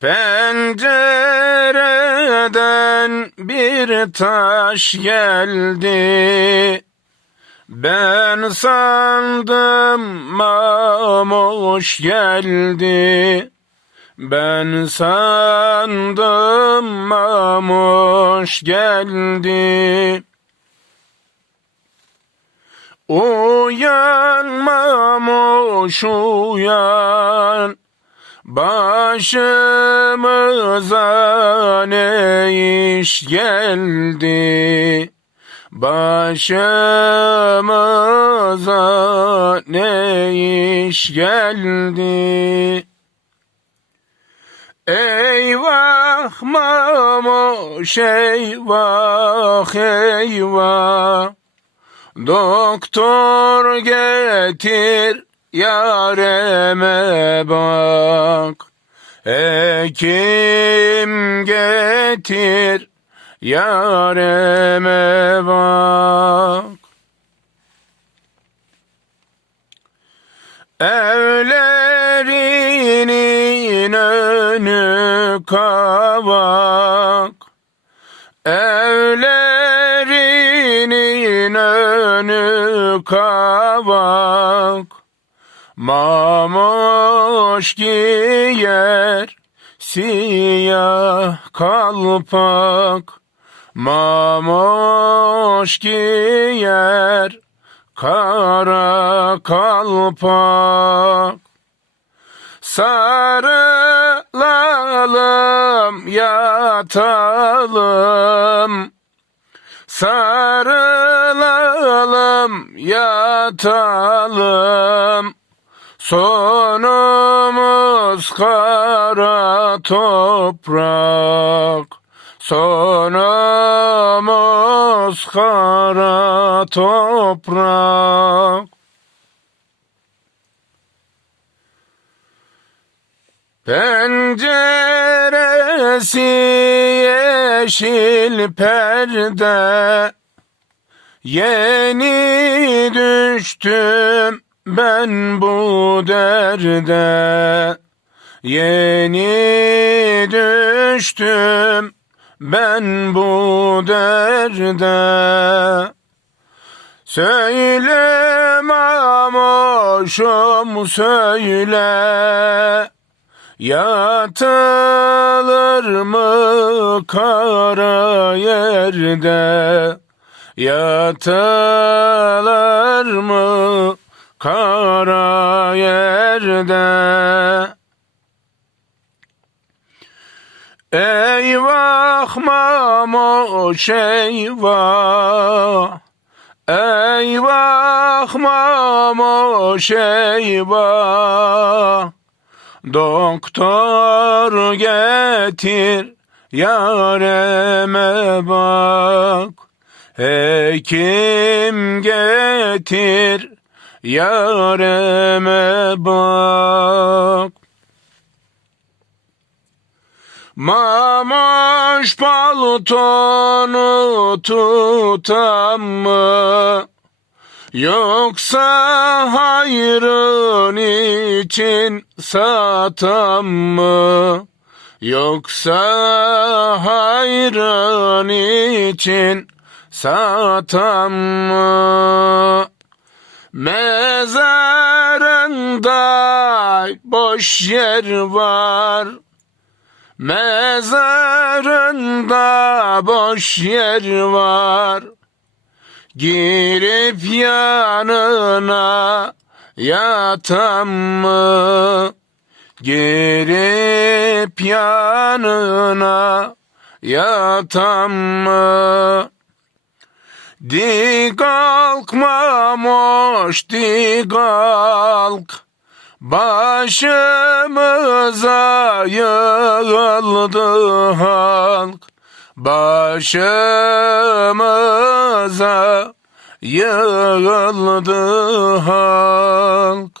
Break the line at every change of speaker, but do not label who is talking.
Pencereden bir taş geldi. Ben sandım mamuş geldi. Ben sandım mamuş geldi. Uyan mamuş uyan. Başımıza ne iş geldi? Başımıza ne iş geldi? Eyvah mamuş eyvah eyvah Doktor getir yareme bak Hekim getir. Yareme bak. Evlerinin önü kavak. Evlerinin önü kavak Mamuş giyer siyah kalpak. Mamuş giyer kara kalpak. Sarılalım yatalım. Sarılalım yatalım Sonumuz kara toprak. Sonumuz kara toprak. Penceresi yeşil perde. Yeni düştüm ben bu derde Yeni düştüm. Ben bu derde Söyle mamoşum söyle. Yatılır mı kara yerde? Yatılır mı kara yerde. Eyvah mamoş eyvah. Eyvah mamoş eyvah. Doktor getir yareme bak. Hekim getir yareme bak Mamuş paltonu tutam mı? Yoksa hayrın için satam mı? Yoksa hayrın için satam mı? Mezarında boş yer var. Mezarında boş yer var. Girip yanına yatam mı? Girip yanına yatam mı? Di kalkma moş di kalk Başımıza yığıldı halk. Başımıza yığıldı halk